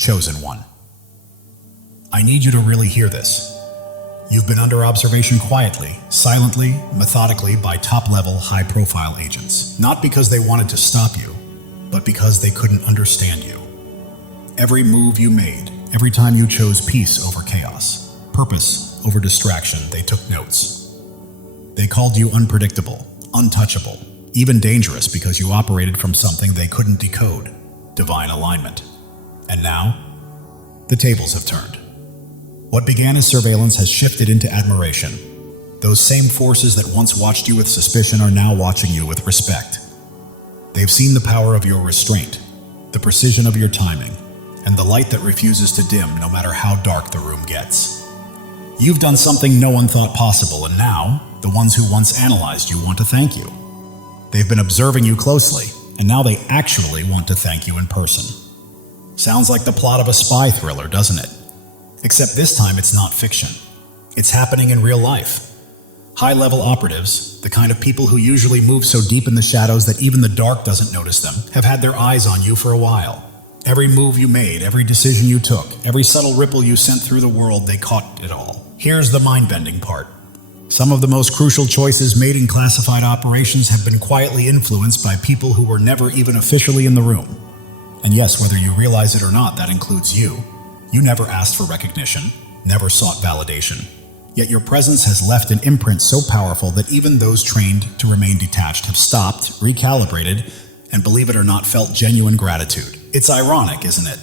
Chosen one. I need you to really hear this. You've been under observation quietly, silently, methodically by top-level, high-profile agents. Not because they wanted to stop you, but because they couldn't understand you. Every move you made, every time you chose peace over chaos, purpose over distraction, they took notes. They called you unpredictable, untouchable, even dangerous because you operated from something they couldn't decode, divine alignment. And now, the tables have turned. What began as surveillance has shifted into admiration. Those same forces that once watched you with suspicion are now watching you with respect. They've seen the power of your restraint, the precision of your timing, and the light that refuses to dim no matter how dark the room gets. You've done something no one thought possible, and now, the ones who once analyzed you want to thank you. They've been observing you closely, and now they actually want to thank you in person. Sounds like the plot of a spy thriller, doesn't it? Except this time it's not fiction. It's happening in real life. High-level operatives, the kind of people who usually move so deep in the shadows that even the dark doesn't notice them, have had their eyes on you for a while. Every move you made, every decision you took, every subtle ripple you sent through the world, they caught it all. Here's the mind-bending part. Some of the most crucial choices made in classified operations have been quietly influenced by people who were never even officially in the room. And yes, whether you realize it or not, that includes you. You never asked for recognition, never sought validation. Yet your presence has left an imprint so powerful that even those trained to remain detached have stopped, recalibrated, and believe it or not, felt genuine gratitude. It's ironic, isn't it?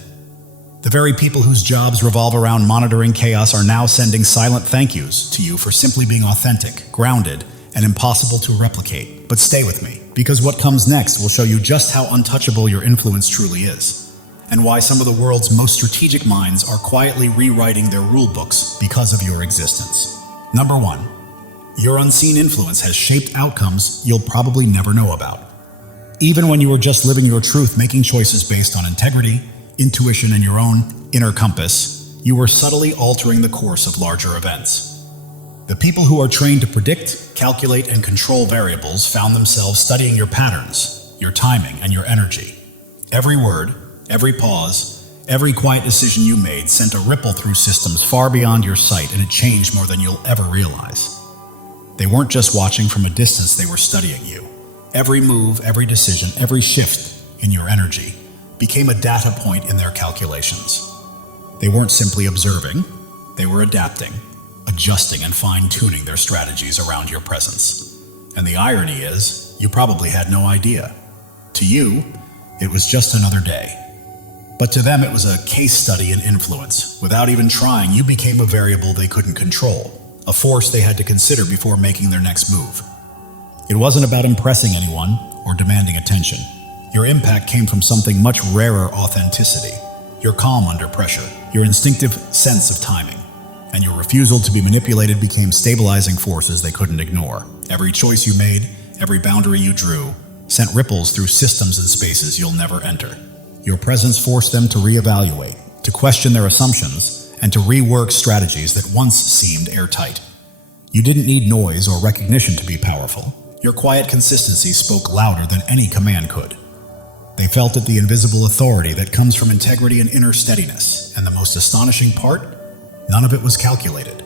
The very people whose jobs revolve around monitoring chaos are now sending silent thank yous to you for simply being authentic, grounded, and impossible to replicate. But stay with me, because what comes next will show you just how untouchable your influence truly is, and why some of the world's most strategic minds are quietly rewriting their rule books because of your existence. Number 1, your unseen influence has shaped outcomes you'll probably never know about. Even when you were just living your truth, making choices based on integrity, intuition, and your own inner compass, you were subtly altering the course of larger events. The people who are trained to predict, calculate, and control variables found themselves studying your patterns, your timing, and your energy. Every word, every pause, every quiet decision you made sent a ripple through systems far beyond your sight, and it changed more than you'll ever realize. They weren't just watching from a distance, they were studying you. Every move, every decision, every shift in your energy became a data point in their calculations. They weren't simply observing, they were adapting, adjusting, and fine-tuning their strategies around your presence. And the irony is, you probably had no idea. To you, it was just another day. But to them, it was a case study in influence. Without even trying, you became a variable they couldn't control, a force they had to consider before making their next move. It wasn't about impressing anyone or demanding attention. Your impact came from something much rarer: authenticity, your calm under pressure, your instinctive sense of timing, and your refusal to be manipulated became stabilizing forces they couldn't ignore. Every choice you made, every boundary you drew, sent ripples through systems and spaces you'll never enter. Your presence forced them to reevaluate, to question their assumptions, and to rework strategies that once seemed airtight. You didn't need noise or recognition to be powerful. Your quiet consistency spoke louder than any command could. They felt it, the invisible authority that comes from integrity and inner steadiness. And the most astonishing part? None of it was calculated.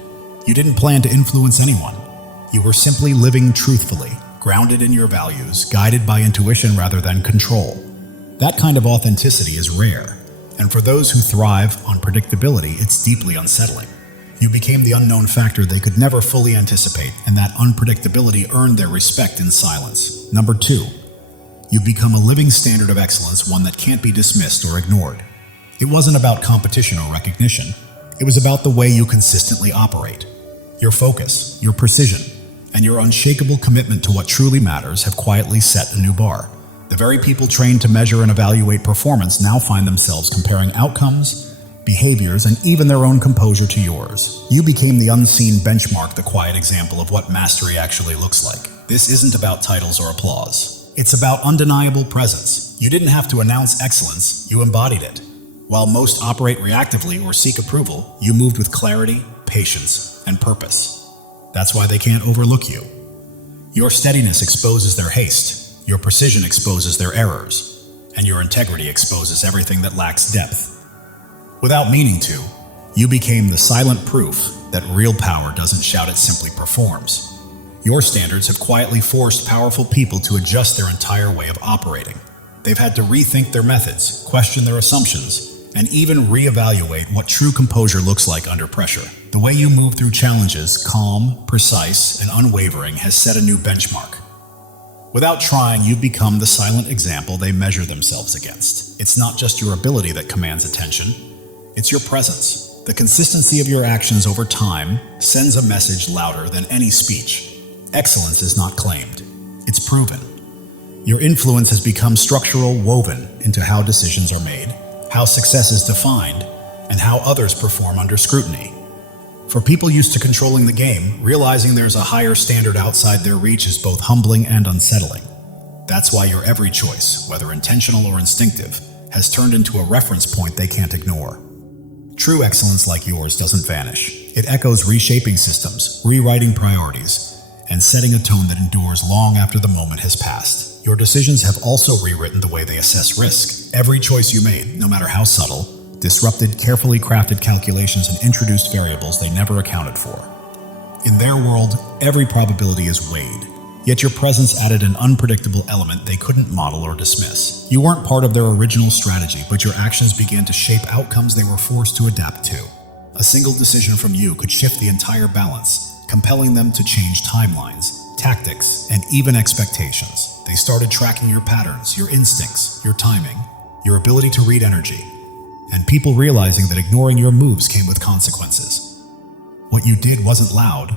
You didn't plan to influence anyone. You were simply living truthfully, grounded in your values, guided by intuition rather than control. That kind of authenticity is rare, and for those who thrive on predictability, it's deeply unsettling. You became the unknown factor they could never fully anticipate, and that unpredictability earned their respect in silence. Number 2, you've become a living standard of excellence, one that can't be dismissed or ignored. It wasn't about competition or recognition. It was about the way you consistently operate. Your focus, your precision, and your unshakable commitment to what truly matters have quietly set a new bar. The very people trained to measure and evaluate performance now find themselves comparing outcomes, behaviors, and even their own composure to yours. You became the unseen benchmark, the quiet example of what mastery actually looks like. This isn't about titles or applause. It's about undeniable presence. You didn't have to announce excellence, you embodied it. While most operate reactively or seek approval, you moved with clarity, patience, and purpose. That's why they can't overlook you. Your steadiness exposes their haste. Your precision exposes their errors, and your integrity exposes everything that lacks depth. Without meaning to, you became the silent proof that real power doesn't shout, it simply performs. Your standards have quietly forced powerful people to adjust their entire way of operating. They've had to rethink their methods, question their assumptions, and even reevaluate what true composure looks like under pressure. The way you move through challenges, calm, precise, and unwavering, has set a new benchmark. Without trying, you've become the silent example they measure themselves against. It's not just your ability that commands attention, it's your presence. The consistency of your actions over time sends a message louder than any speech. Excellence is not claimed, it's proven. Your influence has become structural, woven into how decisions are made, how success is defined, and how others perform under scrutiny. For people used to controlling the game, realizing there's a higher standard outside their reach is both humbling and unsettling. That's why your every choice, whether intentional or instinctive, has turned into a reference point they can't ignore. True excellence like yours doesn't vanish. It echoes, reshaping systems, rewriting priorities, and setting a tone that endures long after the moment has passed. Your decisions have also rewritten the way they assess risk. Every choice you made, no matter how subtle, disrupted carefully crafted calculations and introduced variables they never accounted for. In their world, every probability is weighed, yet your presence added an unpredictable element they couldn't model or dismiss. You weren't part of their original strategy, but your actions began to shape outcomes they were forced to adapt to. A single decision from you could shift the entire balance, compelling them to change timelines, tactics, and even expectations. They started tracking your patterns, your instincts, your timing, your ability to read energy, and people realizing that ignoring your moves came with consequences. What you did wasn't loud,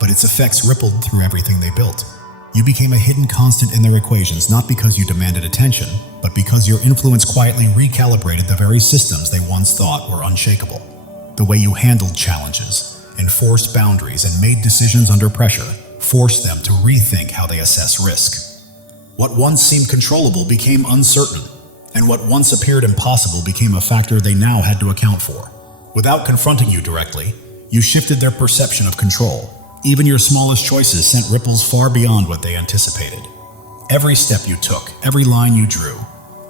but its effects rippled through everything they built. You became a hidden constant in their equations, not because you demanded attention, but because your influence quietly recalibrated the very systems they once thought were unshakable. The way you handled challenges, enforced boundaries, and made decisions under pressure forced them to rethink how they assess risk. What once seemed controllable became uncertain, and what once appeared impossible became a factor they now had to account for. Without confronting you directly, you shifted their perception of control. Even your smallest choices sent ripples far beyond what they anticipated. Every step you took, every line you drew,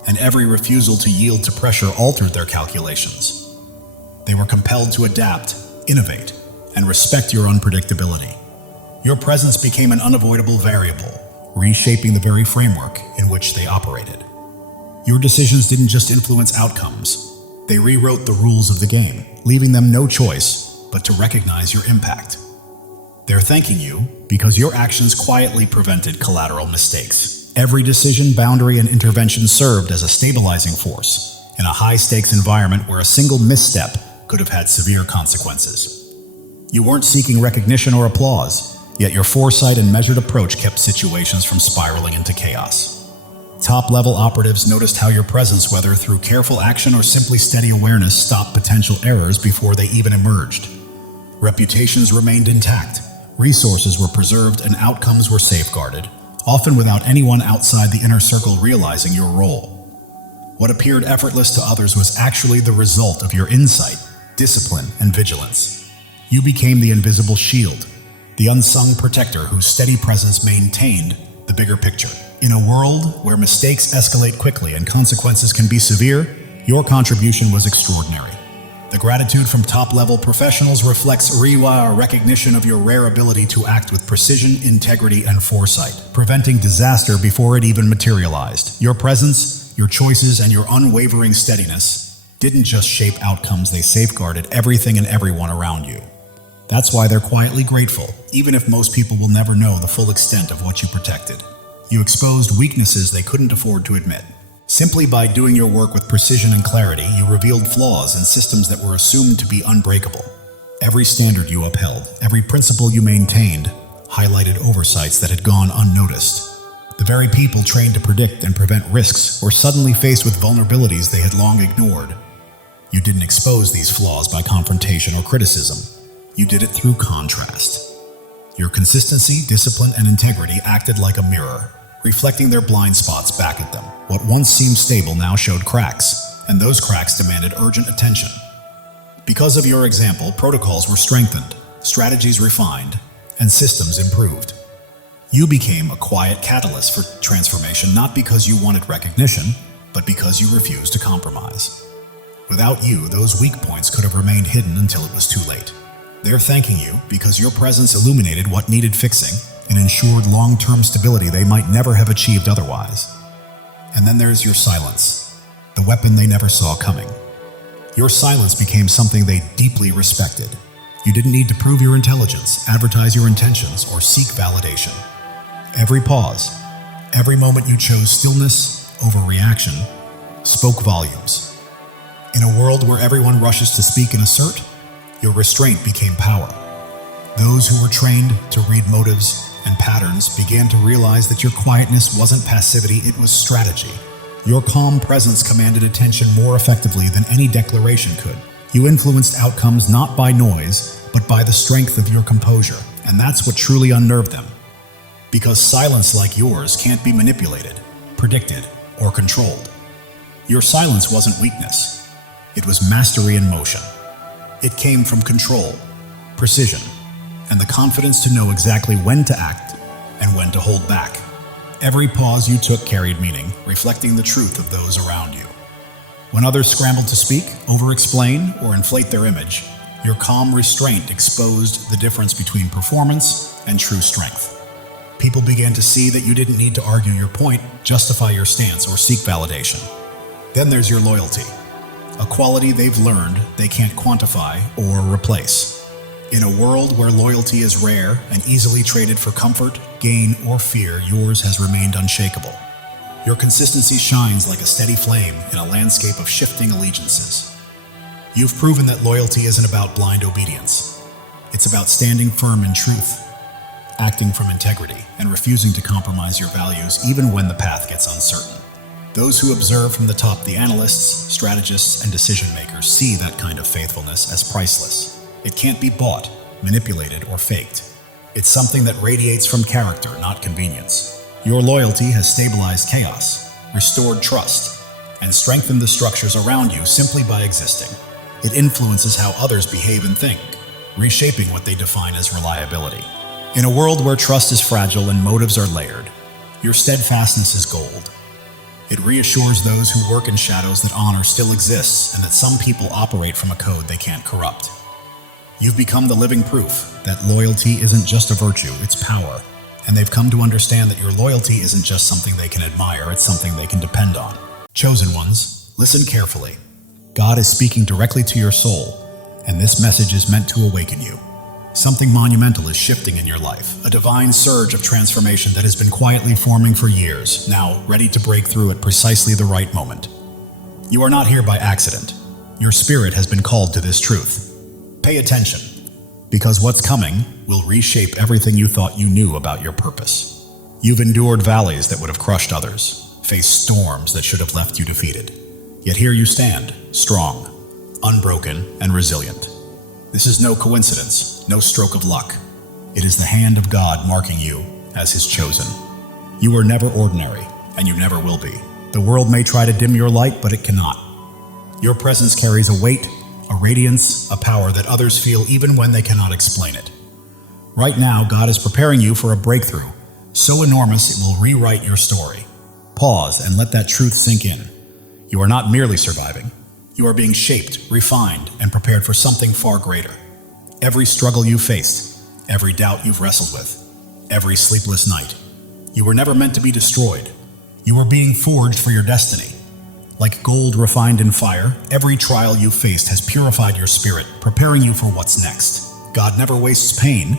and every refusal to yield to pressure altered their calculations. They were compelled to adapt, innovate, and respect your unpredictability. Your presence became an unavoidable variable, reshaping the very framework in which they operated. Your decisions didn't just influence outcomes, they rewrote the rules of the game, leaving them no choice but to recognize your impact. They're thanking you because your actions quietly prevented collateral mistakes. Every decision, boundary, and intervention served as a stabilizing force in a high-stakes environment where a single misstep could have had severe consequences. You weren't seeking recognition or applause, yet your foresight and measured approach kept situations from spiraling into chaos. Top-level operatives noticed how your presence, whether through careful action or simply steady awareness, stopped potential errors before they even emerged. Reputations remained intact, resources were preserved, and outcomes were safeguarded, often without anyone outside the inner circle realizing your role. What appeared effortless to others was actually the result of your insight, discipline, and vigilance. You became the invisible shield, the unsung protector whose steady presence maintained the bigger picture. In a world where mistakes escalate quickly and consequences can be severe, your contribution was extraordinary. The gratitude from top-level professionals reflects a recognition of your rare ability to act with precision, integrity, and foresight, preventing disaster before it even materialized. Your presence, your choices, and your unwavering steadiness didn't just shape outcomes, they safeguarded everything and everyone around you. That's why they're quietly grateful, even if most people will never know the full extent of what you protected. You exposed weaknesses they couldn't afford to admit. Simply by doing your work with precision and clarity, you revealed flaws in systems that were assumed to be unbreakable. Every standard you upheld, every principle you maintained, highlighted oversights that had gone unnoticed. The very people trained to predict and prevent risks were suddenly faced with vulnerabilities they had long ignored. You didn't expose these flaws by confrontation or criticism. You did it through contrast. Your consistency, discipline, and integrity acted like a mirror, reflecting their blind spots back at them. What once seemed stable now showed cracks, and those cracks demanded urgent attention. Because of your example, protocols were strengthened, strategies refined, and systems improved. You became a quiet catalyst for transformation, not because you wanted recognition, but because you refused to compromise. Without you, those weak points could have remained hidden until it was too late. They're thanking you because your presence illuminated what needed fixing and ensured long-term stability they might never have achieved otherwise. And then there's your silence, the weapon they never saw coming. Your silence became something they deeply respected. You didn't need to prove your intelligence, advertise your intentions, or seek validation. Every pause, every moment you chose stillness over reaction, spoke volumes. In a world where everyone rushes to speak and assert, your restraint became power. Those who were trained to read motives and patterns began to realize that your quietness wasn't passivity, it was strategy. Your calm presence commanded attention more effectively than any declaration could. You influenced outcomes not by noise, but by the strength of your composure, and that's what truly unnerved them. Because silence like yours can't be manipulated, predicted, or controlled. Your silence wasn't weakness. It was mastery in motion. It came from control, precision, and the confidence to know exactly when to act and when to hold back. Every pause you took carried meaning, reflecting the truth of those around you. When others scrambled to speak, over-explain, or inflate their image, your calm restraint exposed the difference between performance and true strength. People began to see that you didn't need to argue your point, justify your stance, or seek validation. Then there's your loyalty, a quality they've learned they can't quantify or replace. In a world where loyalty is rare and easily traded for comfort, gain, or fear, yours has remained unshakable. Your consistency shines like a steady flame in a landscape of shifting allegiances. You've proven that loyalty isn't about blind obedience. It's about standing firm in truth, acting from integrity, and refusing to compromise your values even when the path gets uncertain. Those who observe from the top, the analysts, strategists, and decision makers, see that kind of faithfulness as priceless. It can't be bought, manipulated, or faked. It's something that radiates from character, not convenience. Your loyalty has stabilized chaos, restored trust, and strengthened the structures around you simply by existing. It influences how others behave and think, reshaping what they define as reliability. In a world where trust is fragile and motives are layered, your steadfastness is gold. It reassures those who work in shadows that honor still exists and that some people operate from a code they can't corrupt. You've become the living proof that loyalty isn't just a virtue, it's power. And they've come to understand that your loyalty isn't just something they can admire, it's something they can depend on. Chosen ones, listen carefully. God is speaking directly to your soul, and this message is meant to awaken you. Something monumental is shifting in your life, a divine surge of transformation that has been quietly forming for years, now ready to break through at precisely the right moment. You are not here by accident. Your spirit has been called to this truth. Pay attention, because what's coming will reshape everything you thought you knew about your purpose. You've endured valleys that would have crushed others, faced storms that should have left you defeated. Yet here you stand, strong, unbroken, and resilient. This is no coincidence, no stroke of luck. It is the hand of God marking you as His chosen. You were never ordinary, and you never will be. The world may try to dim your light, but it cannot. Your presence carries a weight, a radiance, a power that others feel even when they cannot explain it. Right now, God is preparing you for a breakthrough, so enormous it will rewrite your story. Pause and let that truth sink in. You are not merely surviving. You are being shaped, refined, and prepared for something far greater. Every struggle you faced, every doubt you've wrestled with, every sleepless night. You were never meant to be destroyed. You were being forged for your destiny. Like gold refined in fire, every trial you faced has purified your spirit, preparing you for what's next. God never wastes pain.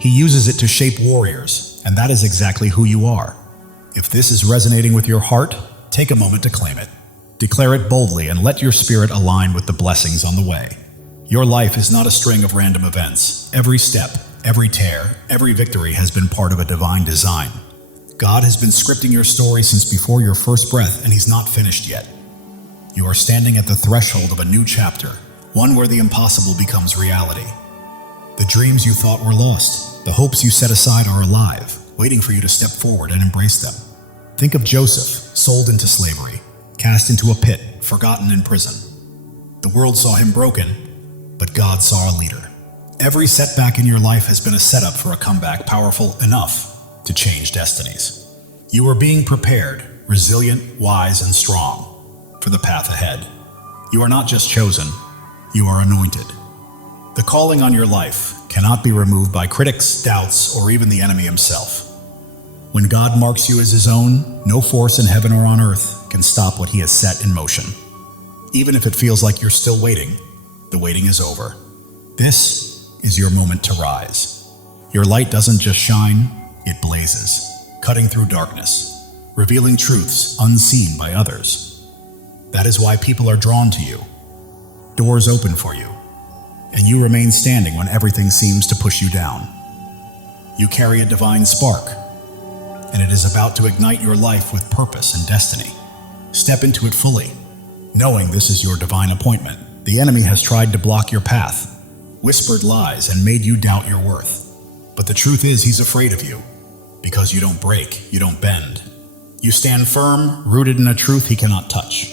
He uses it to shape warriors, and that is exactly who you are. If this is resonating with your heart, take a moment to claim it. Declare it boldly and let your spirit align with the blessings on the way. Your life is not a string of random events. Every step, every tear, every victory has been part of a divine design. God has been scripting your story since before your first breath, and He's not finished yet. You are standing at the threshold of a new chapter, one where the impossible becomes reality. The dreams you thought were lost, the hopes you set aside are alive, waiting for you to step forward and embrace them. Think of Joseph, sold into slavery, cast into a pit, forgotten in prison. The world saw him broken, but God saw a leader. Every setback in your life has been a setup for a comeback powerful enough to change destinies. You are being prepared, resilient, wise, and strong, for the path ahead. You are not just chosen, you are anointed. The calling on your life cannot be removed by critics, doubts, or even the enemy himself. When God marks you as his own, no force in heaven or on earth can stop what he has set in motion. Even if it feels like you're still waiting, the waiting is over. This is your moment to rise. Your light doesn't just shine, it blazes, cutting through darkness, revealing truths unseen by others. That is why people are drawn to you. Doors open for you, and you remain standing when everything seems to push you down. You carry a divine spark, and it is about to ignite your life with purpose and destiny. Step into it fully, knowing this is your divine appointment. The enemy has tried to block your path, whispered lies, and made you doubt your worth. But the truth is, he's afraid of you, because you don't break, you don't bend. You stand firm, rooted in a truth he cannot touch.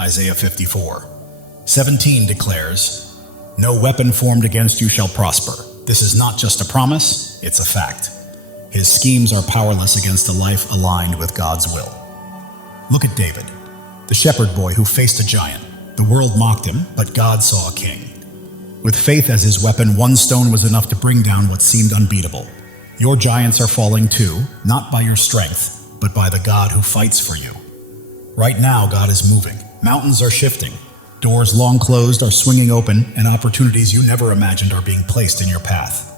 Isaiah 54:17 declares, "No weapon formed against you shall prosper." This is not just a promise, it's a fact. His schemes are powerless against a life aligned with God's will. Look at David, the shepherd boy who faced a giant. The world mocked him, but God saw a king. With faith as his weapon, one stone was enough to bring down what seemed unbeatable. Your giants are falling too, not by your strength, but by the God who fights for you. Right now, God is moving. Mountains are shifting. Doors long closed are swinging open, and opportunities you never imagined are being placed in your path.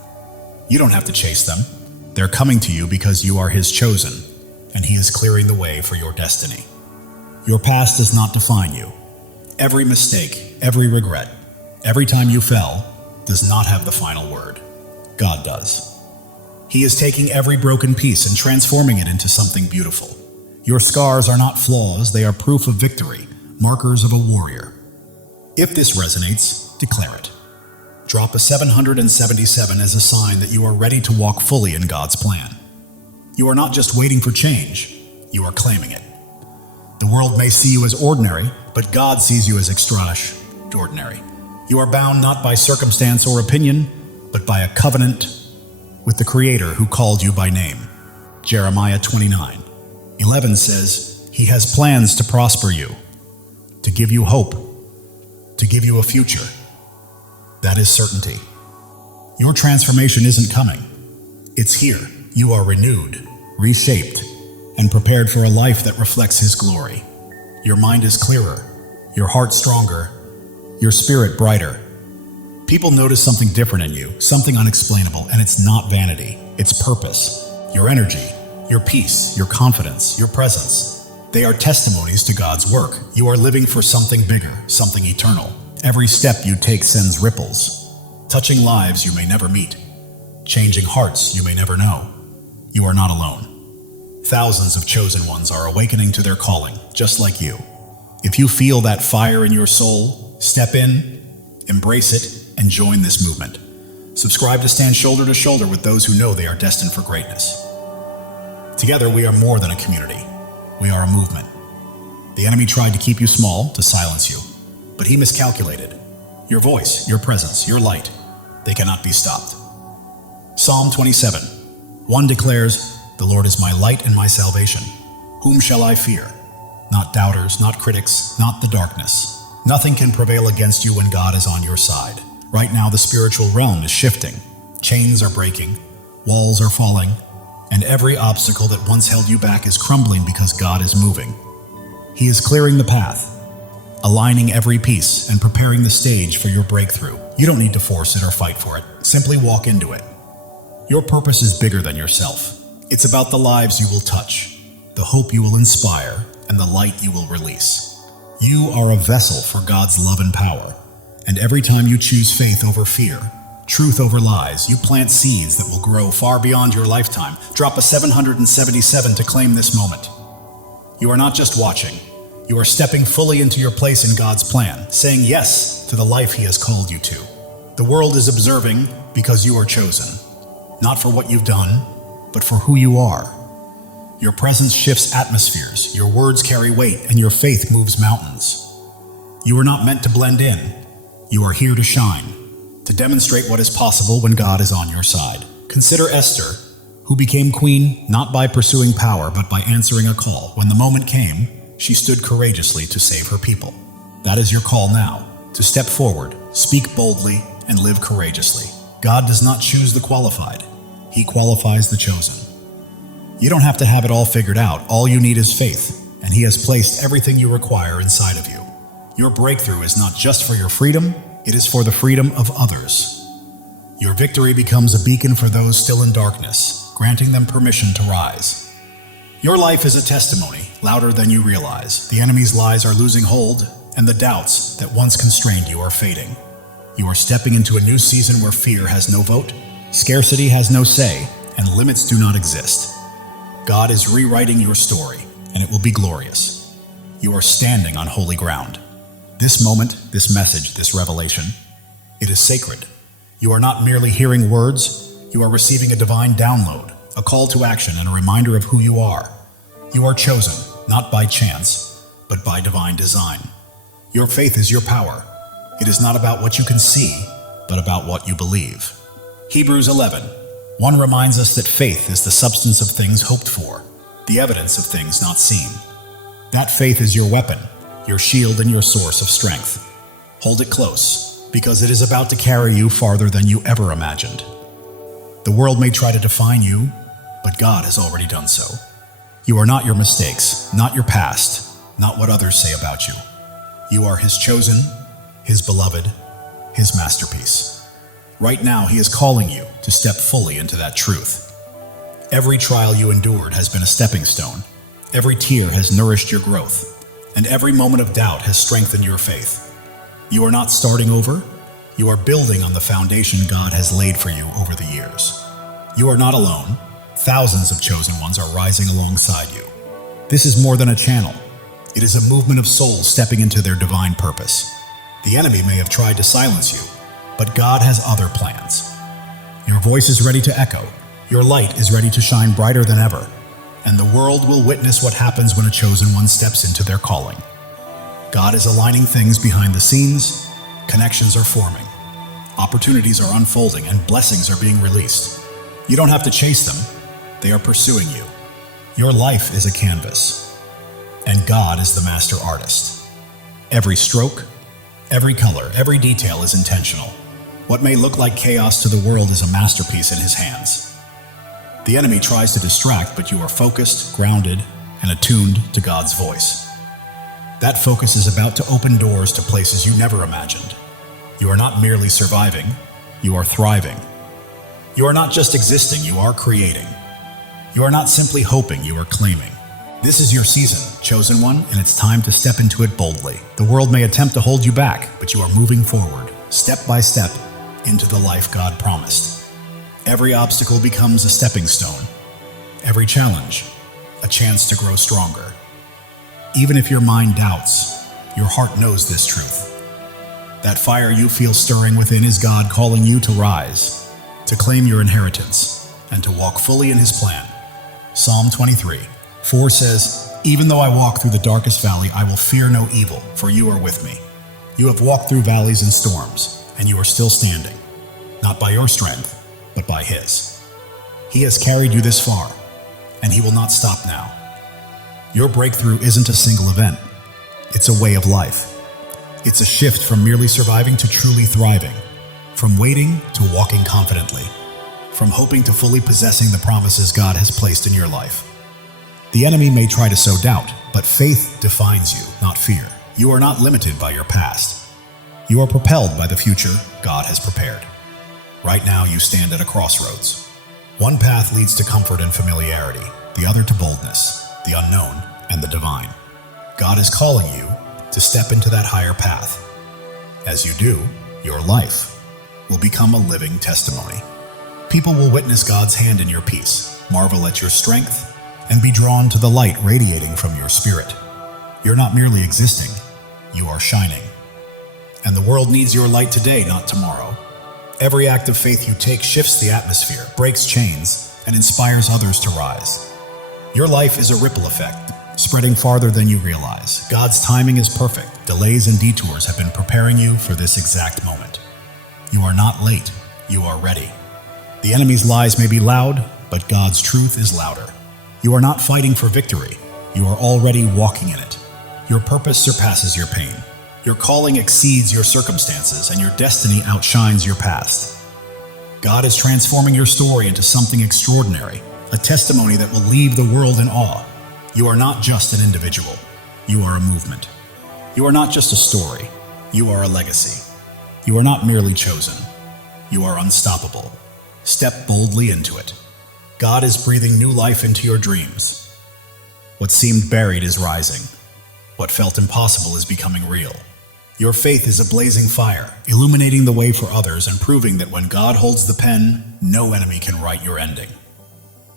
You don't have to chase them. They're coming to you because you are his chosen, and he is clearing the way for your destiny. Your past does not define you. Every mistake, every regret, every time you fell, does not have the final word. God does. He is taking every broken piece and transforming it into something beautiful. Your scars are not flaws, they are proof of victory, markers of a warrior. If this resonates, declare it. Drop a 777 as a sign that you are ready to walk fully in God's plan. You are not just waiting for change, you are claiming it. The world may see you as ordinary, but God sees you as extraordinary. You are bound not by circumstance or opinion, but by a covenant with the Creator who called you by name. Jeremiah 29:11 says, "He has plans to prosper you, to give you hope, to give you a future." That is certainty. Your transformation isn't coming. It's here. You are renewed, reshaped, and prepared for a life that reflects his glory. Your mind is clearer, your heart stronger, your spirit brighter. People notice something different in you, something unexplainable, and it's not vanity, it's purpose. Your energy, your peace, your confidence, your presence. They are testimonies to God's work. You are living for something bigger, something eternal. Every step you take sends ripples, touching lives you may never meet, changing hearts you may never know. You are not alone. Thousands of chosen ones are awakening to their calling, just like you. If you feel that fire in your soul, step in, embrace it, and join this movement. Subscribe to stand shoulder to shoulder with those who know they are destined for greatness. Together, we are more than a community. We are a movement. The enemy tried to keep you small, to silence you, but he miscalculated. Your voice, your presence, your light, they cannot be stopped. Psalm 27:1 declares, "The Lord is my light and my salvation. Whom shall I fear?" Not doubters, not critics, not the darkness. Nothing can prevail against you when God is on your side. Right now, the spiritual realm is shifting. Chains are breaking, walls are falling, and every obstacle that once held you back is crumbling because God is moving. He is clearing the path, aligning every piece and preparing the stage for your breakthrough. You don't need to force it or fight for it. Simply walk into it. Your purpose is bigger than yourself. It's about the lives you will touch, the hope you will inspire, and the light you will release. You are a vessel for God's love and power. And every time you choose faith over fear, truth over lies, you plant seeds that will grow far beyond your lifetime. Drop a 777 to claim this moment. You are not just watching. You are stepping fully into your place in God's plan, saying yes to the life he has called you to. The world is observing because you are chosen, not for what you've done, but for who you are. Your presence shifts atmospheres, your words carry weight, and your faith moves mountains. You are not meant to blend in. You are here to shine, to demonstrate what is possible when God is on your side. Consider Esther, who became queen not by pursuing power, but by answering a call. When the moment came, she stood courageously to save her people. That is your call now, to step forward, speak boldly, and live courageously. God does not choose the qualified. He qualifies the chosen. You don't have to have it all figured out. All you need is faith, and He has placed everything you require inside of you. Your breakthrough is not just for your freedom, it is for the freedom of others. Your victory becomes a beacon for those still in darkness, granting them permission to rise. Your life is a testimony, louder than you realize. The enemy's lies are losing hold, and the doubts that once constrained you are fading. You are stepping into a new season where fear has no vote, scarcity has no say, and limits do not exist. God is rewriting your story, and it will be glorious. You are standing on holy ground. This moment, this message, this revelation, it is sacred. You are not merely hearing words, you are receiving a divine download, a call to action, and a reminder of who you are. You are chosen, not by chance, but by divine design. Your faith is your power. It is not about what you can see, but about what you believe. Hebrews 11:1 reminds us that faith is the substance of things hoped for, the evidence of things not seen. That faith is your weapon, your shield, and your source of strength. Hold it close, because it is about to carry you farther than you ever imagined. The world may try to define you, but God has already done so. You are not your mistakes, not your past, not what others say about you. You are His chosen, His beloved, His masterpiece. Right now, He is calling you to step fully into that truth. Every trial you endured has been a stepping stone. Every tear has nourished your growth, and every moment of doubt has strengthened your faith. You are not starting over. You are building on the foundation God has laid for you over the years. You are not alone. Thousands of chosen ones are rising alongside you. This is more than a channel. It is a movement of souls stepping into their divine purpose. The enemy may have tried to silence you, but God has other plans. Your voice is ready to echo. Your light is ready to shine brighter than ever. And the world will witness what happens when a chosen one steps into their calling. God is aligning things behind the scenes. Connections are forming. Opportunities are unfolding, and blessings are being released. You don't have to chase them. They are pursuing you. Your life is a canvas, and God is the master artist. Every stroke, every color, every detail is intentional. What may look like chaos to the world is a masterpiece in His hands. The enemy tries to distract, but you are focused, grounded, and attuned to God's voice. That focus is about to open doors to places you never imagined. You are not merely surviving, you are thriving. You are not just existing, you are creating. You are not simply hoping, you are claiming. This is your season, chosen one, and it's time to step into it boldly. The world may attempt to hold you back, but you are moving forward, step by step, into the life God promised. Every obstacle becomes a stepping stone. Every challenge, a chance to grow stronger. Even if your mind doubts, your heart knows this truth. That fire you feel stirring within is God calling you to rise, to claim your inheritance, and to walk fully in His plan. Psalm 23:4 says, "Even though I walk through the darkest valley, I will fear no evil, for you are with me. You have walked through valleys and storms, and you are still standing, not by your strength, but by His. He has carried you this far, and He will not stop now." Your breakthrough isn't a single event. It's a way of life. It's a shift from merely surviving to truly thriving, from waiting to walking confidently, from hoping to fully possessing the promises God has placed in your life. The enemy may try to sow doubt, but faith defines you, not fear. You are not limited by your past. You are propelled by the future God has prepared. Right now, you stand at a crossroads. One path leads to comfort and familiarity, the other to boldness, the unknown, and the divine. God is calling you to step into that higher path. As you do, your life will become a living testimony. People will witness God's hand in your peace, marvel at your strength, and be drawn to the light radiating from your spirit. You're not merely existing, you are shining. And the world needs your light today, not tomorrow. Every act of faith you take shifts the atmosphere, breaks chains, and inspires others to rise. Your life is a ripple effect, spreading farther than you realize. God's timing is perfect. Delays and detours have been preparing you for this exact moment. You are not late, you are ready. The enemy's lies may be loud, but God's truth is louder. You are not fighting for victory, you are already walking in it. Your purpose surpasses your pain. Your calling exceeds your circumstances, and your destiny outshines your past. God is transforming your story into something extraordinary, a testimony that will leave the world in awe. You are not just an individual. You are a movement. You are not just a story. You are a legacy. You are not merely chosen. You are unstoppable. Step boldly into it. God is breathing new life into your dreams. What seemed buried is rising. What felt impossible is becoming real. Your faith is a blazing fire, illuminating the way for others and proving that when God holds the pen, no enemy can write your ending.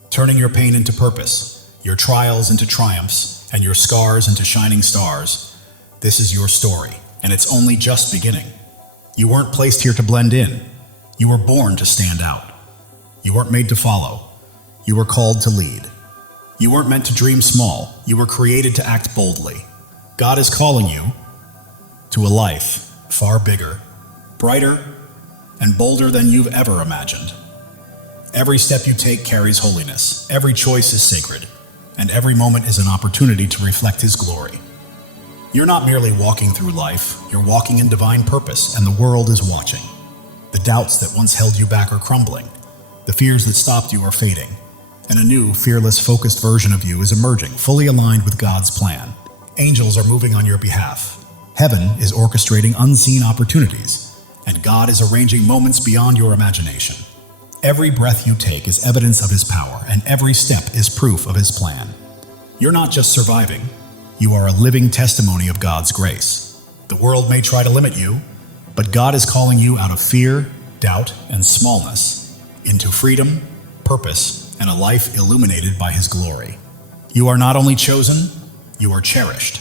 Turning your pain into purpose, your trials into triumphs, and your scars into shining stars, this is your story, and it's only just beginning. You weren't placed here to blend in. You were born to stand out. You weren't made to follow. You were called to lead. You weren't meant to dream small. You were created to act boldly. God is calling you to a life far bigger, brighter, and bolder than you've ever imagined. Every step you take carries holiness, every choice is sacred, and every moment is an opportunity to reflect His glory. You're not merely walking through life, you're walking in divine purpose, and the world is watching. The doubts that once held you back are crumbling, the fears that stopped you are fading, and a new, fearless, focused version of you is emerging, fully aligned with God's plan. Angels are moving on your behalf. Heaven is orchestrating unseen opportunities, and God is arranging moments beyond your imagination. Every breath you take is evidence of His power, and every step is proof of His plan. You're not just surviving, you are a living testimony of God's grace. The world may try to limit you, but God is calling you out of fear, doubt, and smallness into freedom, purpose, and a life illuminated by His glory. You are not only chosen, you are cherished.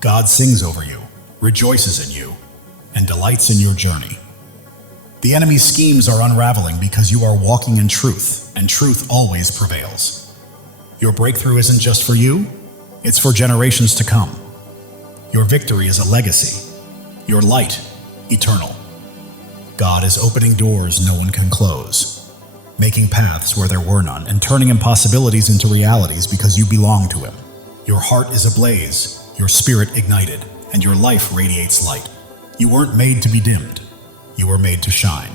God sings over you, rejoices in you, and delights in your journey. The enemy's schemes are unraveling because you are walking in truth, and truth always prevails. Your breakthrough isn't just for you, it's for generations to come. Your victory is a legacy, your light eternal. God is opening doors no one can close, making paths where there were none, and turning impossibilities into realities because you belong to Him. Your heart is ablaze, your spirit ignited, and your life radiates light. You weren't made to be dimmed. You were made to shine.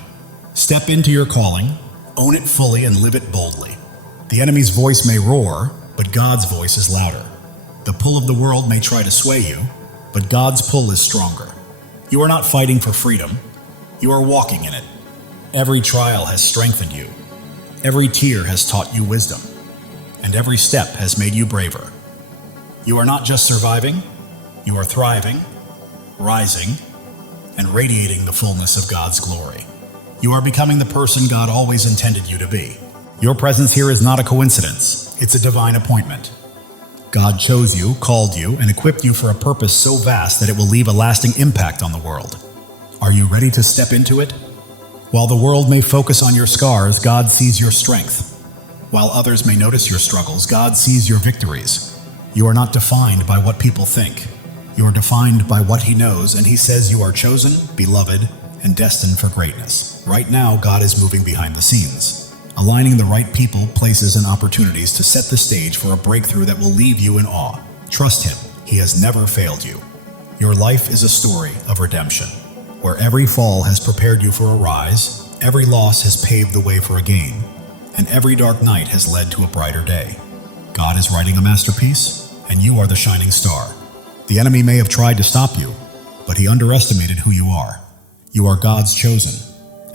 Step into your calling, own it fully, and live it boldly. The enemy's voice may roar, but God's voice is louder. The pull of the world may try to sway you, but God's pull is stronger. You are not fighting for freedom. You are walking in it. Every trial has strengthened you. Every tear has taught you wisdom. And every step has made you braver. You are not just surviving, you are thriving, rising, and radiating the fullness of God's glory. You are becoming the person God always intended you to be. Your presence here is not a coincidence, it's a divine appointment. God chose you, called you, and equipped you for a purpose so vast that it will leave a lasting impact on the world. Are you ready to step into it? While the world may focus on your scars, God sees your strength. While others may notice your struggles, God sees your victories. You are not defined by what people think. You are defined by what He knows, and He says you are chosen, beloved, and destined for greatness. Right now, God is moving behind the scenes, aligning the right people, places, and opportunities to set the stage for a breakthrough that will leave you in awe. Trust Him. He has never failed you. Your life is a story of redemption, where every fall has prepared you for a rise, every loss has paved the way for a gain, and every dark night has led to a brighter day. God is writing a masterpiece, and you are the shining star. The enemy may have tried to stop you, but he underestimated who you are. You are God's chosen,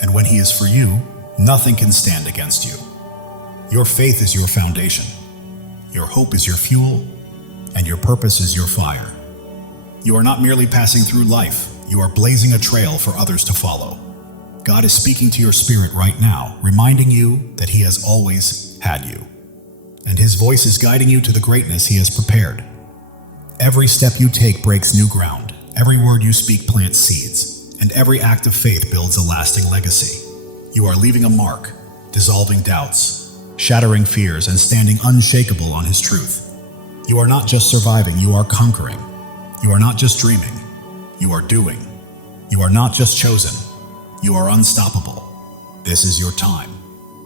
and when He is for you, nothing can stand against you. Your faith is your foundation, your hope is your fuel, and your purpose is your fire. You are not merely passing through life, you are blazing a trail for others to follow. God is speaking to your spirit right now, reminding you that He has always had you, and His voice is guiding you to the greatness He has prepared. Every step you take breaks new ground, every word you speak plants seeds, and every act of faith builds a lasting legacy. You are leaving a mark, dissolving doubts, shattering fears, and standing unshakable on His truth. You are not just surviving, you are conquering. You are not just dreaming, you are doing. You are not just chosen, you are unstoppable. This is your time.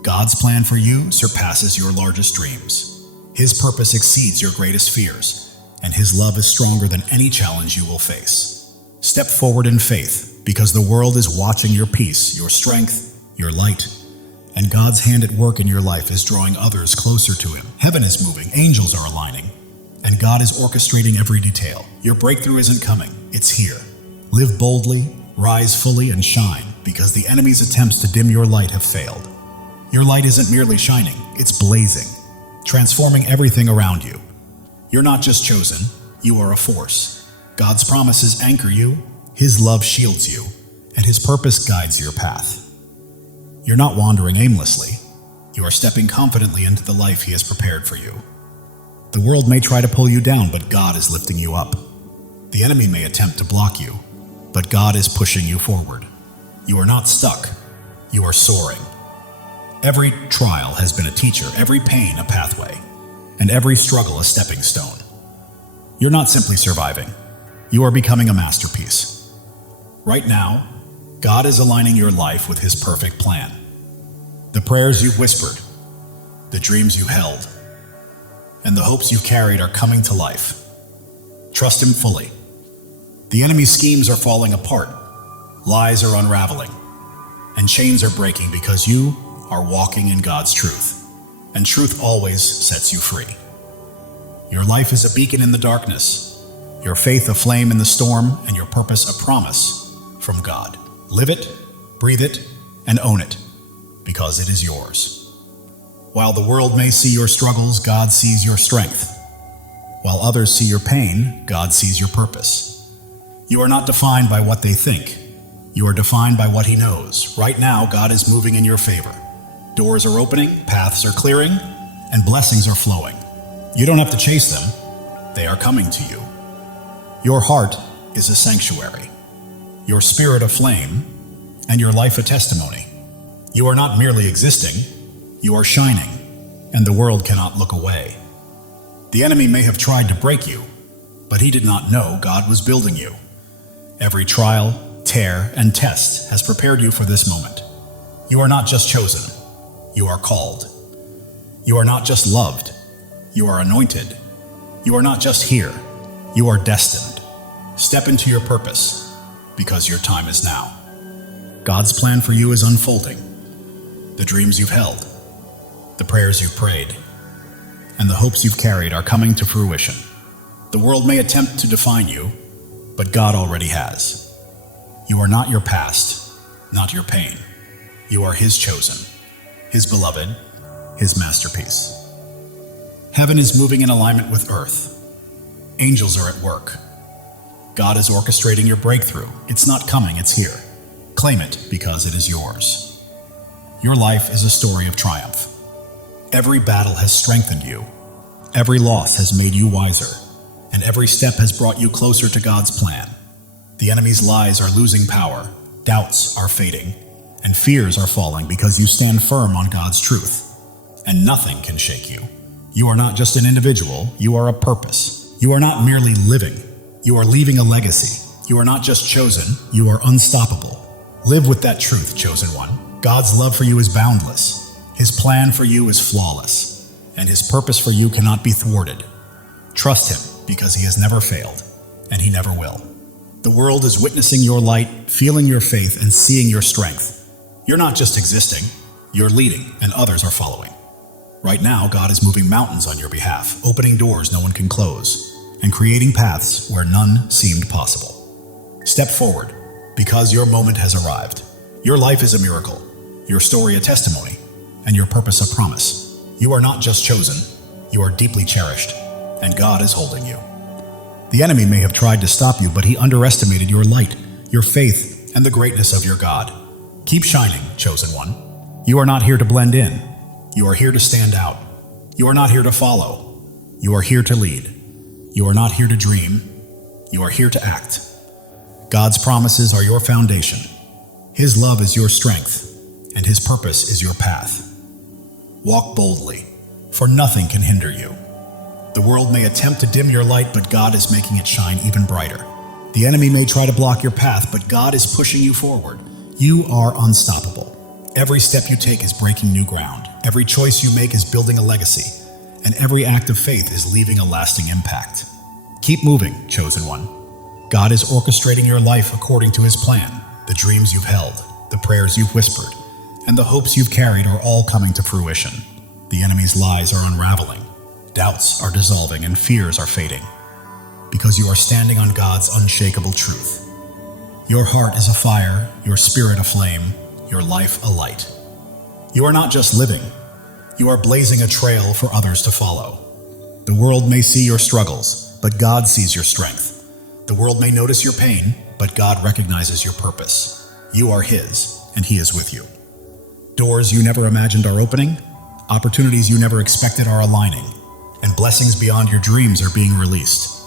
God's plan for you surpasses your largest dreams. His purpose exceeds your greatest fears, and His love is stronger than any challenge you will face. Step forward in faith, because the world is watching your peace, your strength, your light. And God's hand at work in your life is drawing others closer to Him. Heaven is moving, angels are aligning, and God is orchestrating every detail. Your breakthrough isn't coming, it's here. Live boldly, rise fully, and shine, because the enemy's attempts to dim your light have failed. Your light isn't merely shining, it's blazing, transforming everything around you. You're not just chosen, you are a force. God's promises anchor you, His love shields you, and His purpose guides your path. You're not wandering aimlessly. You are stepping confidently into the life He has prepared for you. The world may try to pull you down, but God is lifting you up. The enemy may attempt to block you, but God is pushing you forward. You are not stuck. You are soaring. Every trial has been a teacher, every pain a pathway, and every struggle a stepping stone. You're not simply surviving. You are becoming a masterpiece. Right now, God is aligning your life with His perfect plan. The prayers you've whispered, the dreams you held, and the hopes you've carried are coming to life. Trust Him fully. The enemy's schemes are falling apart, lies are unraveling, and chains are breaking because you are walking in God's truth, and truth always sets you free. Your life is a beacon in the darkness, your faith a flame in the storm, and your purpose a promise from God. Live it, breathe it, and own it, because it is yours. While the world may see your struggles, God sees your strength. While others see your pain, God sees your purpose. You are not defined by what they think. You are defined by what He knows. Right now, God is moving in your favor. Doors are opening, paths are clearing, and blessings are flowing. You don't have to chase them. They are coming to you. Your heart is a sanctuary, your spirit a flame, and your life a testimony. You are not merely existing, you are shining, and the world cannot look away. The enemy may have tried to break you, but he did not know God was building you. Every trial, tear, and test has prepared you for this moment. You are not just chosen, you are called. You are not just loved, you are anointed. You are not just here, you are destined. Step into your purpose, because your time is now. God's plan for you is unfolding. The dreams you've held, the prayers you've prayed, and the hopes you've carried are coming to fruition. The world may attempt to define you, but God already has. You are not your past, not your pain. You are His chosen, His beloved, His masterpiece. Heaven is moving in alignment with earth. Angels are at work. God is orchestrating your breakthrough. It's not coming, it's here. Claim it because it is yours. Your life is a story of triumph. Every battle has strengthened you. Every loss has made you wiser. And every step has brought you closer to God's plan. The enemy's lies are losing power. Doubts are fading. And fears are falling because you stand firm on God's truth. And nothing can shake you. You are not just an individual, you are a purpose. You are not merely living, you are leaving a legacy. You are not just chosen, you are unstoppable. Live with that truth, chosen one. God's love for you is boundless. His plan for you is flawless. And His purpose for you cannot be thwarted. Trust Him because He has never failed, and He never will. The world is witnessing your light, feeling your faith, and seeing your strength. You're not just existing, you're leading, and others are following. Right now, God is moving mountains on your behalf, opening doors no one can close, and creating paths where none seemed possible. Step forward, because your moment has arrived. Your life is a miracle, your story a testimony, and your purpose a promise. You are not just chosen, you are deeply cherished, and God is holding you. The enemy may have tried to stop you, but he underestimated your light, your faith, and the greatness of your God. Keep shining, chosen one. You are not here to blend in. You are here to stand out. You are not here to follow. You are here to lead. You are not here to dream. You are here to act. God's promises are your foundation. His love is your strength, and His purpose is your path. Walk boldly, for nothing can hinder you. The world may attempt to dim your light, but God is making it shine even brighter. The enemy may try to block your path, but God is pushing you forward. You are unstoppable. Every step you take is breaking new ground. Every choice you make is building a legacy, and every act of faith is leaving a lasting impact. Keep moving, chosen one. God is orchestrating your life according to his plan. The dreams you've held, the prayers you've whispered, and the hopes you've carried are all coming to fruition. The enemy's lies are unraveling, doubts are dissolving, and fears are fading, because you are standing on God's unshakable truth. Your heart is afire, your spirit aflame, your life a light. You are not just living, you are blazing a trail for others to follow. The world may see your struggles, but God sees your strength. The world may notice your pain, but God recognizes your purpose. You are his, and he is with you. Doors you never imagined are opening, opportunities you never expected are aligning, and blessings beyond your dreams are being released.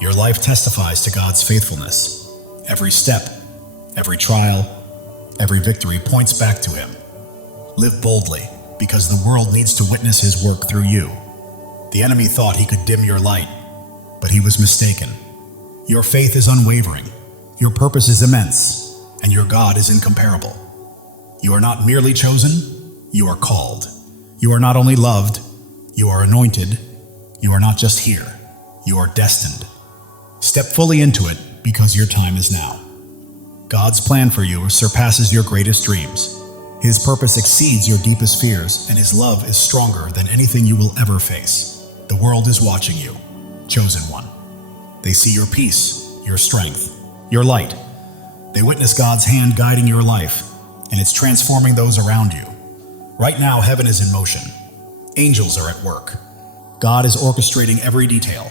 Your life testifies to God's faithfulness. Every step, every trial, every victory points back to him. Live boldly, because the world needs to witness his work through you. The enemy thought he could dim your light, but he was mistaken. Your faith is unwavering, your purpose is immense, and your God is incomparable. You are not merely chosen, you are called. You are not only loved, you are anointed. You are not just here, you are destined. Step fully into it, because your time is now. God's plan for you surpasses your greatest dreams. His purpose exceeds your deepest fears, and his love is stronger than anything you will ever face. The world is watching you, chosen one. They see your peace, your strength, your light. They witness God's hand guiding your life, and it's transforming those around you. Right now, heaven is in motion. Angels are at work. God is orchestrating every detail.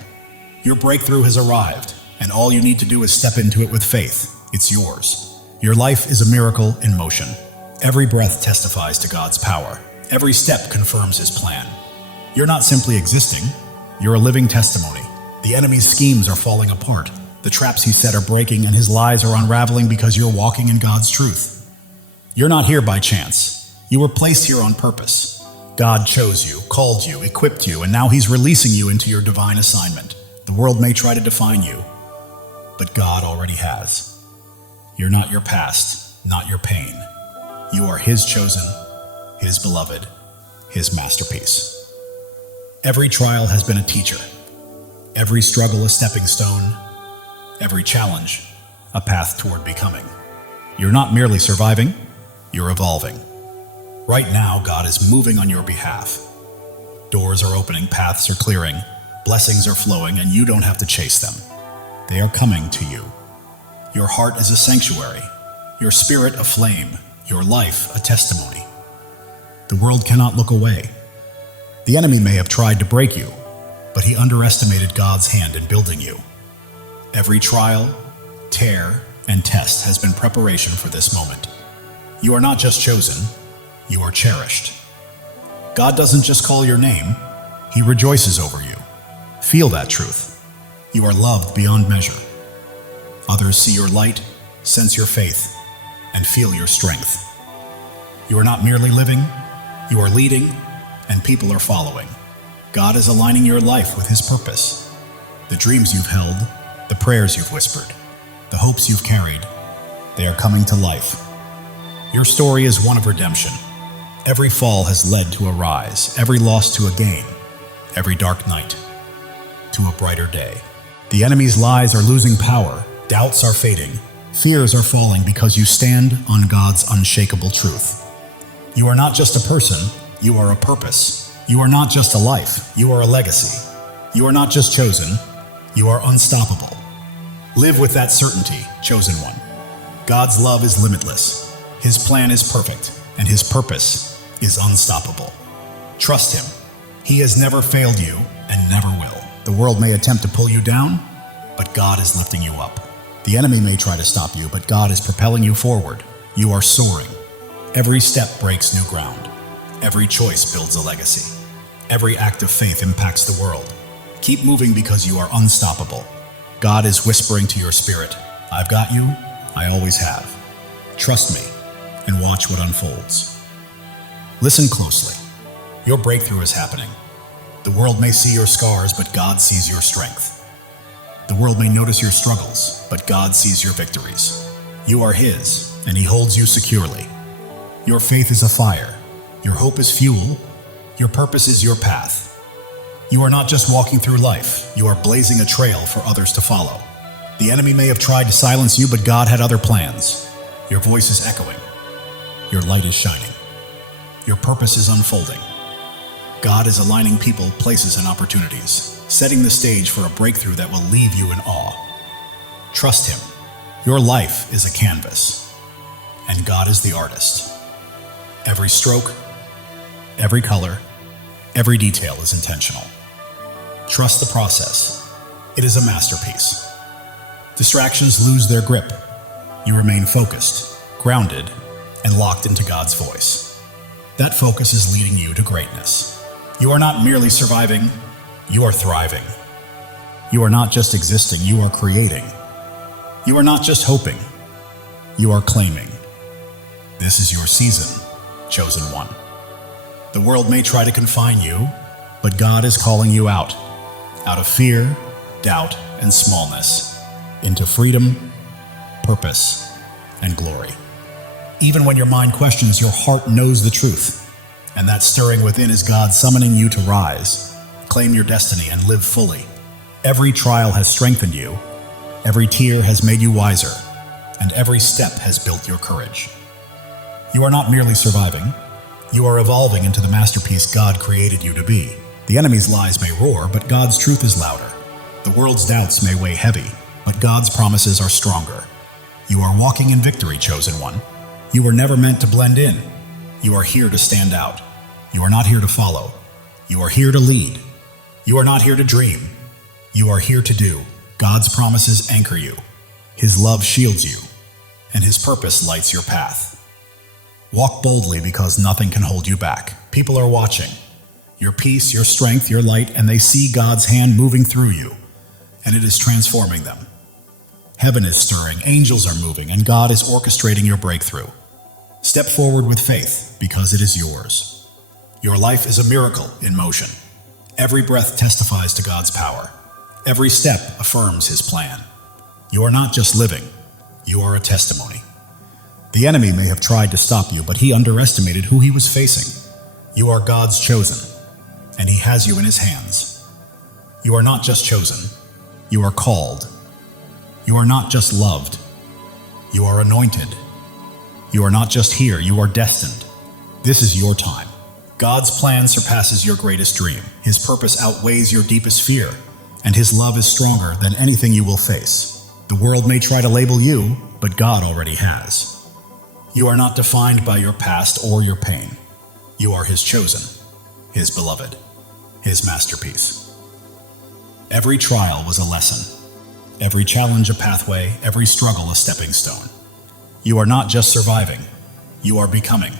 Your breakthrough has arrived, and all you need to do is step into it with faith. It's yours. Your life is a miracle in motion. Every breath testifies to God's power. Every step confirms his plan. You're not simply existing, you're a living testimony. The enemy's schemes are falling apart. The traps he set are breaking, and his lies are unraveling because you're walking in God's truth. You're not here by chance. You were placed here on purpose. God chose you, called you, equipped you, and now he's releasing you into your divine assignment. The world may try to define you, but God already has. You're not your past, not your pain. You are his chosen, his beloved, his masterpiece. Every trial has been a teacher. Every struggle a stepping stone. Every challenge a path toward becoming. You're not merely surviving, you're evolving. Right now, God is moving on your behalf. Doors are opening, paths are clearing, blessings are flowing, and you don't have to chase them. They are coming to you. Your heart is a sanctuary, your spirit a flame, your life a testimony. The world cannot look away. The enemy may have tried to break you, but he underestimated God's hand in building you. Every trial, tear, and test has been preparation for this moment. You are not just chosen, you are cherished. God doesn't just call your name, he rejoices over you. Feel that truth. You are loved beyond measure. Others see your light, sense your faith, and feel your strength. You are not merely living, you are leading, and people are following. God is aligning your life with his purpose. The dreams you've held, the prayers you've whispered, the hopes you've carried, they are coming to life. Your story is one of redemption. Every fall has led to a rise, every loss to a gain, every dark night to a brighter day. The enemy's lies are losing power, doubts are fading, fears are falling because you stand on God's unshakable truth. You are not just a person, you are a purpose. You are not just a life, you are a legacy. You are not just chosen, you are unstoppable. Live with that certainty, chosen one. God's love is limitless. His plan is perfect, and his purpose is unstoppable. Trust him. He has never failed you and never will. The world may attempt to pull you down, but God is lifting you up. The enemy may try to stop you, but God is propelling you forward. You are soaring. Every step breaks new ground. Every choice builds a legacy. Every act of faith impacts the world. Keep moving because you are unstoppable. God is whispering to your spirit, I've got you, I always have. Trust me and watch what unfolds. Listen closely. Your breakthrough is happening. The world may see your scars, but God sees your strength. The world may notice your struggles, but God sees your victories. You are his, and he holds you securely. Your faith is a fire. Your hope is fuel. Your purpose is your path. You are not just walking through life, you are blazing a trail for others to follow. The enemy may have tried to silence you, but God had other plans. Your voice is echoing. Your light is shining. Your purpose is unfolding. God is aligning people, places, and opportunities, setting the stage for a breakthrough that will leave you in awe. Trust Him. Your life is a canvas, and God is the artist. Every stroke, every color, every detail is intentional. Trust the process. It is a masterpiece. Distractions lose their grip. You remain focused, grounded, and locked into God's voice. That focus is leading you to greatness. You are not merely surviving, you are thriving. You are not just existing, you are creating. You are not just hoping, you are claiming. This is your season, chosen one. The world may try to confine you, but God is calling you out of fear, doubt, and smallness, into freedom, purpose, and glory. Even when your mind questions, your heart knows the truth. And that stirring within is God summoning you to rise, claim your destiny, and live fully. Every trial has strengthened you, every tear has made you wiser, and every step has built your courage. You are not merely surviving, you are evolving into the masterpiece God created you to be. The enemy's lies may roar, but God's truth is louder. The world's doubts may weigh heavy, but God's promises are stronger. You are walking in victory, chosen one. You were never meant to blend in. You are here to stand out. You are not here to follow. You are here to lead. You are not here to dream. You are here to do. God's promises anchor you. His love shields you, and His purpose lights your path. Walk boldly because nothing can hold you back. People are watching. Your peace, your strength, your light, and they see God's hand moving through you, and it is transforming them. Heaven is stirring, angels are moving, and God is orchestrating your breakthrough. Step forward with faith, because it is yours. Your life is a miracle in motion. Every breath testifies to God's power. Every step affirms His plan. You are not just living, you are a testimony. The enemy may have tried to stop you, but he underestimated who he was facing. You are God's chosen, and He has you in His hands. You are not just chosen, you are called. You are not just loved, you are anointed. You are not just here, you are destined. This is your time. God's plan surpasses your greatest dream. His purpose outweighs your deepest fear, and His love is stronger than anything you will face. The world may try to label you, but God already has. You are not defined by your past or your pain. You are His chosen, His beloved, His masterpiece. Every trial was a lesson. Every challenge a pathway, every struggle a stepping stone. You are not just surviving, you are becoming.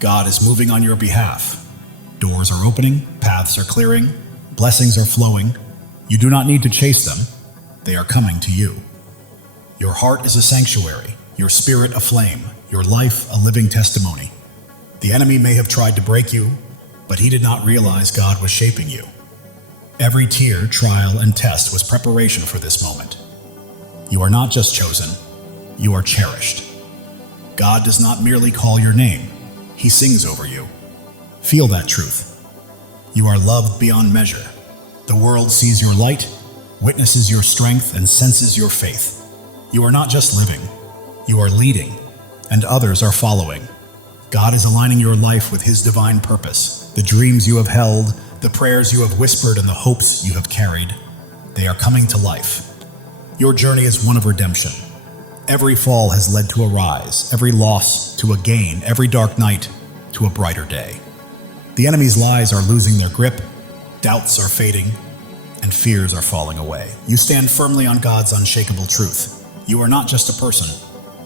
God is moving on your behalf. Doors are opening, paths are clearing, blessings are flowing. You do not need to chase them, they are coming to you. Your heart is a sanctuary, your spirit a flame, your life a living testimony. The enemy may have tried to break you, but he did not realize God was shaping you. Every tear, trial, and test was preparation for this moment. You are not just chosen, you are cherished. God does not merely call your name, He sings over you. Feel that truth. You are loved beyond measure. The world sees your light, witnesses your strength, and senses your faith. You are not just living, you are leading, and others are following. God is aligning your life with His divine purpose. The dreams you have held, the prayers you have whispered, and the hopes you have carried, they are coming to life. Your journey is one of redemption. Every fall has led to a rise, every loss to a gain, every dark night to a brighter day. The enemy's lies are losing their grip, doubts are fading, and fears are falling away. You stand firmly on God's unshakable truth. You are not just a person,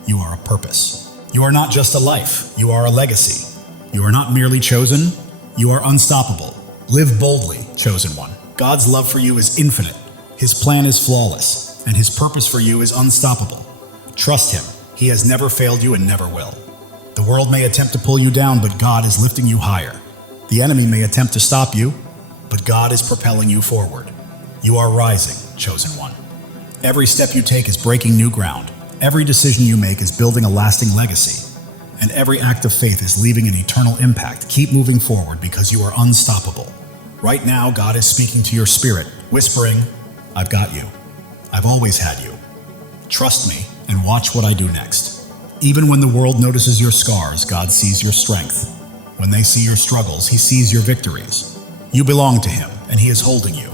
you are a purpose. You are not just a life, you are a legacy. You are not merely chosen, you are unstoppable. Live boldly, chosen one. God's love for you is infinite, His plan is flawless, and His purpose for you is unstoppable. Trust Him. He has never failed you and never will. The world may attempt to pull you down, but God is lifting you higher. The enemy may attempt to stop you, but God is propelling you forward. You are rising, chosen one. Every step you take is breaking new ground. Every decision you make is building a lasting legacy. And every act of faith is leaving an eternal impact. Keep moving forward because you are unstoppable. Right now, God is speaking to your spirit, whispering, I've got you. I've always had you. Trust me and watch what I do next. Even when the world notices your scars, God sees your strength. When they see your struggles, He sees your victories. You belong to Him, and He is holding you.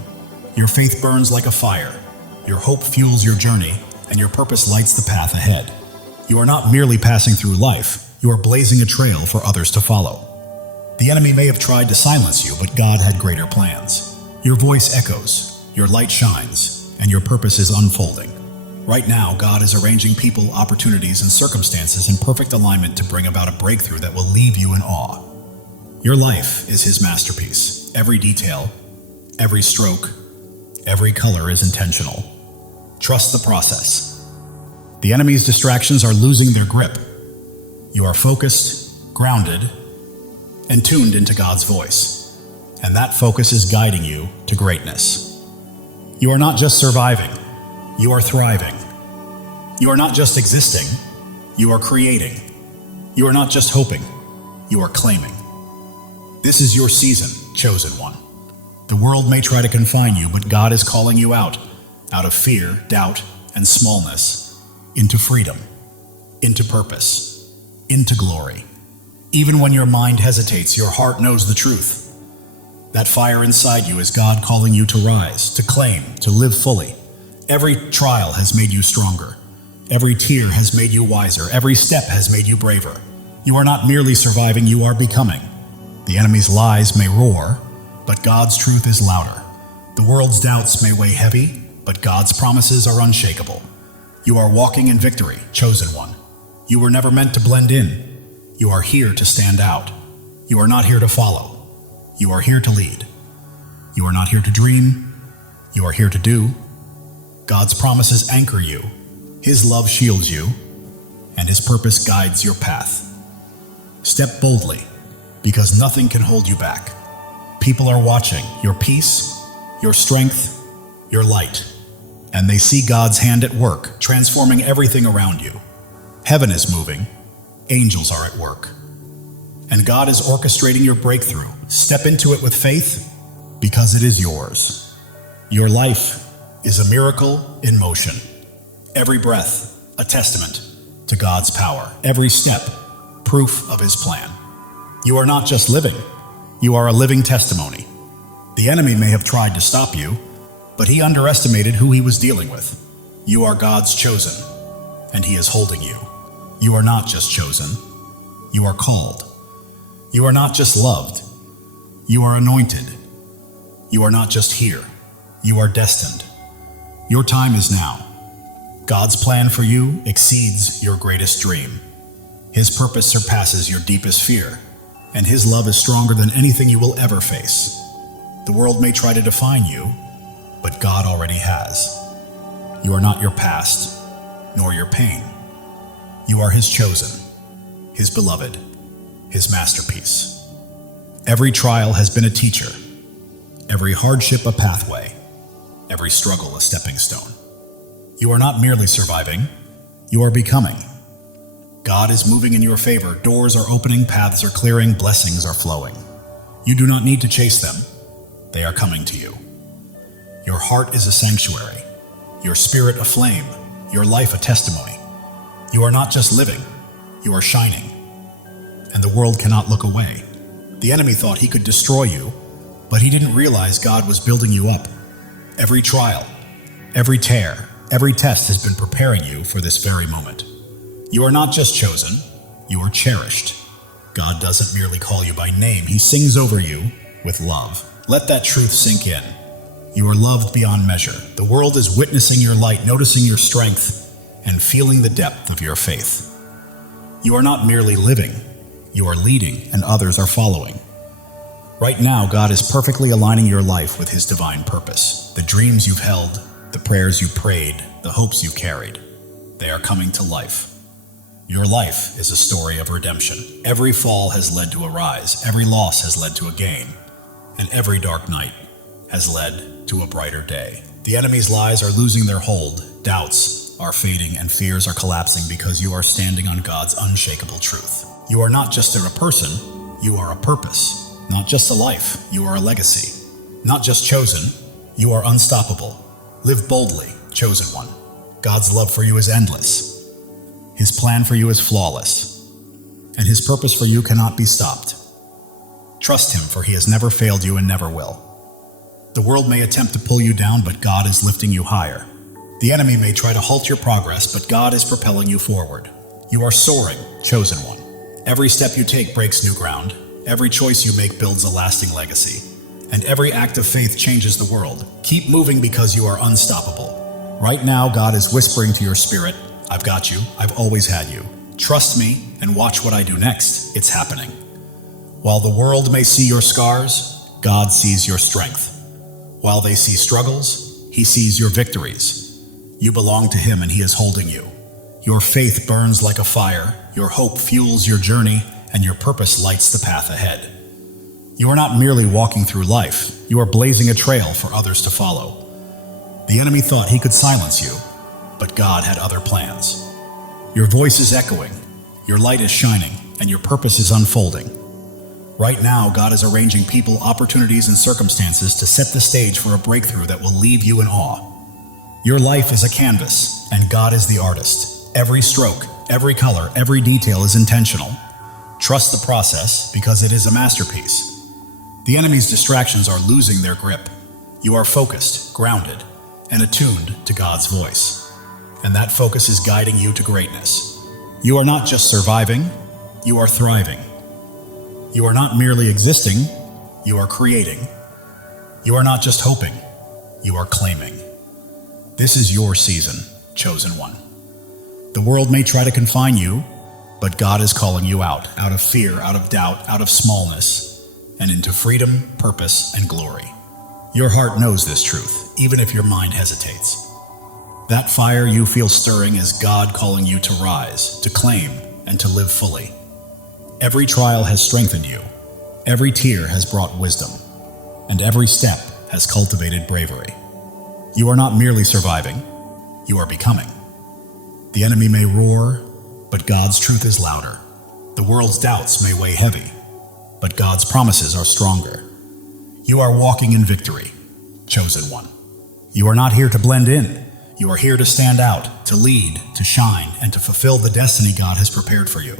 Your faith burns like a fire. Your hope fuels your journey, and your purpose lights the path ahead. You are not merely passing through life, you are blazing a trail for others to follow. The enemy may have tried to silence you, but God had greater plans. Your voice echoes, your light shines, and your purpose is unfolding. Right now, God is arranging people, opportunities, and circumstances in perfect alignment to bring about a breakthrough that will leave you in awe. Your life is His masterpiece. Every detail, every stroke, every color is intentional. Trust the process. The enemy's distractions are losing their grip. You are focused, grounded, and tuned into God's voice. And that focus is guiding you to greatness. You are not just surviving, you are thriving. You are not just existing, you are creating. You are not just hoping, you are claiming. This is your season, chosen one. The world may try to confine you, but God is calling you out of fear, doubt, and smallness, into freedom, into purpose, into glory. Even when your mind hesitates, your heart knows the truth. That fire inside you is God calling you to rise, to claim, to live fully. Every trial has made you stronger. Every tear has made you wiser. Every step has made you braver. You are not merely surviving, you are becoming. The enemy's lies may roar, but God's truth is louder. The world's doubts may weigh heavy, but God's promises are unshakable. You are walking in victory, chosen one. You were never meant to blend in. You are here to stand out. You are not here to follow. You are here to lead. You are not here to dream. You are here to do. God's promises anchor you. His love shields you, and His purpose guides your path. Step boldly, because nothing can hold you back. People are watching your peace, your strength, your light, and they see God's hand at work, transforming everything around you. Heaven is moving, angels are at work, and God is orchestrating your breakthrough. Step into it with faith, because it is yours. Your life is a miracle in motion. Every breath, a testament to God's power. Every step, proof of His plan. You are not just living, you are a living testimony. The enemy may have tried to stop you, but he underestimated who he was dealing with. You are God's chosen, and He is holding you. You are not just chosen, you are called. You are not just loved, you are anointed. You are not just here, you are destined. Your time is now. God's plan for you exceeds your greatest dream. His purpose surpasses your deepest fear, and His love is stronger than anything you will ever face. The world may try to define you, but God already has. You are not your past, nor your pain. You are His chosen, His beloved, His masterpiece. Every trial has been a teacher, every hardship a pathway, every struggle a stepping stone. You are not merely surviving, you are becoming. God is moving in your favor. Doors are opening, paths are clearing, blessings are flowing. You do not need to chase them. They are coming to you. Your heart is a sanctuary, your spirit a flame, your life a testimony. You are not just living, you are shining. And the world cannot look away. The enemy thought he could destroy you, but he didn't realize God was building you up. Every trial, every tear, every test has been preparing you for this very moment. You are not just chosen, you are cherished. God doesn't merely call you by name, He sings over you with love. Let that truth sink in. You are loved beyond measure. The world is witnessing your light, noticing your strength, and feeling the depth of your faith. You are not merely living, you are leading, and others are following. Right now, God is perfectly aligning your life with His divine purpose. The dreams you've held, the prayers you prayed, the hopes you carried, they are coming to life. Your life is a story of redemption. Every fall has led to a rise, every loss has led to a gain, and every dark night has led to a brighter day. The enemy's lies are losing their hold, doubts are fading, and fears are collapsing because you are standing on God's unshakable truth. You are not just a person, you are a purpose. Not just a life, you are a legacy. Not just chosen, you are unstoppable. Live boldly, chosen one. God's love for you is endless. His plan for you is flawless. And his purpose for you cannot be stopped. Trust him, for he has never failed you and never will. The world may attempt to pull you down, but God is lifting you higher. The enemy may try to halt your progress, but God is propelling you forward. You are soaring, chosen one. Every step you take breaks new ground. Every choice you make builds a lasting legacy. And every act of faith changes the world. Keep moving because you are unstoppable. Right now, God is whispering to your spirit, I've got you. I've always had you. Trust me and watch what I do next. It's happening. While the world may see your scars, God sees your strength. While they see struggles, he sees your victories. You belong to him and he is holding you. Your faith burns like a fire, your hope fuels your journey, and your purpose lights the path ahead. You are not merely walking through life, you are blazing a trail for others to follow. The enemy thought he could silence you, but God had other plans. Your voice is echoing, your light is shining, and your purpose is unfolding. Right now, God is arranging people, opportunities, and circumstances to set the stage for a breakthrough that will leave you in awe. Your life is a canvas, and God is the artist. Every stroke, every color, every detail is intentional. Trust the process because it is a masterpiece. The enemy's distractions are losing their grip. You are focused, grounded, and attuned to God's voice. And that focus is guiding you to greatness. You are not just surviving, you are thriving. You are not merely existing, you are creating. You are not just hoping, you are claiming. This is your season, chosen one. The world may try to confine you, but God is calling you out of fear, out of doubt, out of smallness, and into freedom, purpose, and glory. Your heart knows this truth, even if your mind hesitates. That fire you feel stirring is God calling you to rise, to claim, and to live fully. Every trial has strengthened you, every tear has brought wisdom, and every step has cultivated bravery. You are not merely surviving, you are becoming. The enemy may roar, but God's truth is louder. The world's doubts may weigh heavy, but God's promises are stronger. You are walking in victory, chosen one. You are not here to blend in. You are here to stand out, to lead, to shine, and to fulfill the destiny God has prepared for you.